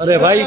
अरे भाई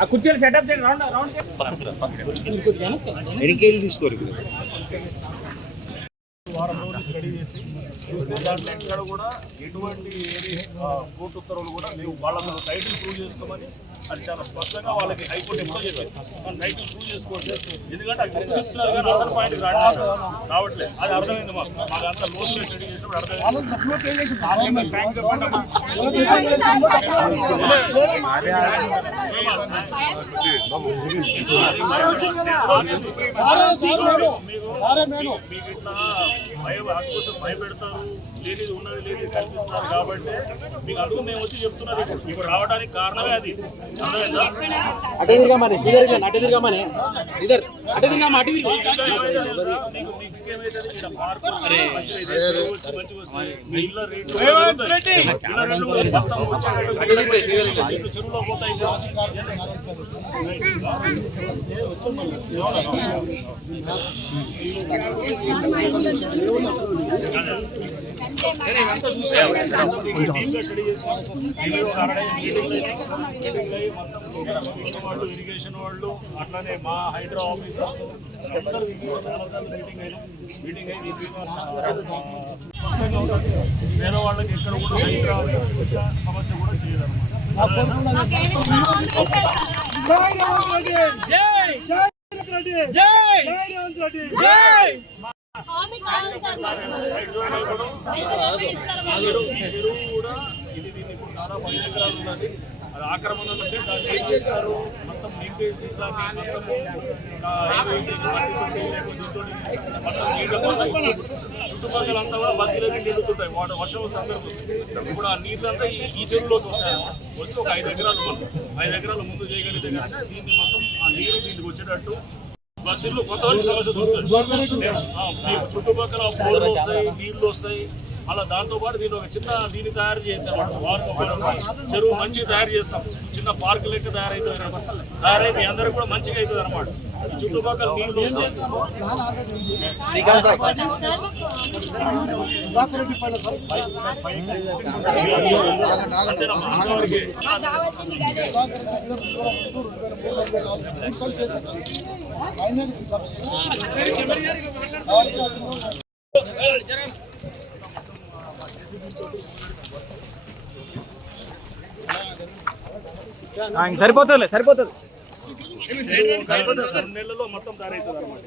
ఆ కుర్చీలు సెటప్ చేయండి. రౌండ్ రౌండ్ ఎన్నికేలు తీసుకోరు. వారం రోజులు స్టడీ చేసి చూస్తే దాంట్లో ఎక్కడ కూడా ఎటువంటి కోర్టు ఉత్తర్వులు కూడా లేవు. వాళ్ళకు టైటిల్ ప్రూవ్ చేసుకోమని అది చాలా స్పష్టంగా వాళ్ళకి హైకోర్టు ఎప్పుడో చెప్పారు. కానీ టైటిల్ ప్రూవ్ చేసుకోవచ్చు. ఎందుకంటే అది చెప్తున్నారు కానీ అసలు పాయింట్ రావట్లేదు. అది అర్థమైంది మాకు. మాకు అంతా లోతుగా స్టడీ చేసినప్పుడు అర్థమైంది. మీకు ఇట్లా భయపెడతారు, లేనిది ఉన్నది లేనిది కల్పిస్తారు కాబట్టి మీకు అడుగు మేము వచ్చి చెప్తున్నది మీకు రావడానికి కారణమే అది. చెరువులో పోతాయి. ఇరిగేషన్ వాళ్ళు అట్లానే మా హైడ్రా ఆఫీసర్స్ అందరూ చాలాసార్లు మీటింగ్ అయింది. వేరే వాళ్ళకి ఎక్కడ కూడా హైడ్రా సమస్య కూడా చెరువు కూడా ఇది దీన్ని ఇప్పుడు దాదాపు 5 ఎకరాలు ఉన్నది. అది ఆక్రమణ ఉంటే దాన్ని ఏం చేస్తారు, మొత్తం నింపేసి దాన్ని చుట్టుపక్కల అంతా కూడా బస్సులన్నీ నిండుతుంటాయి. వర్షం సందర్భం వస్తుంది. ఇప్పుడు ఆ నీళ్ళంతా ఈ చెరువులోకి వస్తాయి. వచ్చి ఒక 5 ఎకరాలు 5 ఎకరాలు ముందు చేయగలిగితే కనుక దీన్ని మొత్తం ఆ నీరు దీనికి వచ్చేటట్టు బస్సులు కొత్త సమస్య దొరుకుతుంది. చుట్టుపక్కల బోర్లు వస్తాయి, నీళ్లు వస్తాయి. అలా దాంతోపాటు దీన్ని ఒక చిన్న దీన్ని తయారు చేయొచ్చు అన్నమాట. చెరువు మంచిగా తయారు చేస్తాం. చిన్న పార్క్ లెక్క తయారైతే మీ అందరికి కూడా మంచిగా అవుతుంది అనమాట. చుట్టుపక్కల నీళ్లు వస్తాయి. సరిపోతుంది 2 నెలల్లో మొత్తం తయారవుతుంది అనమాట.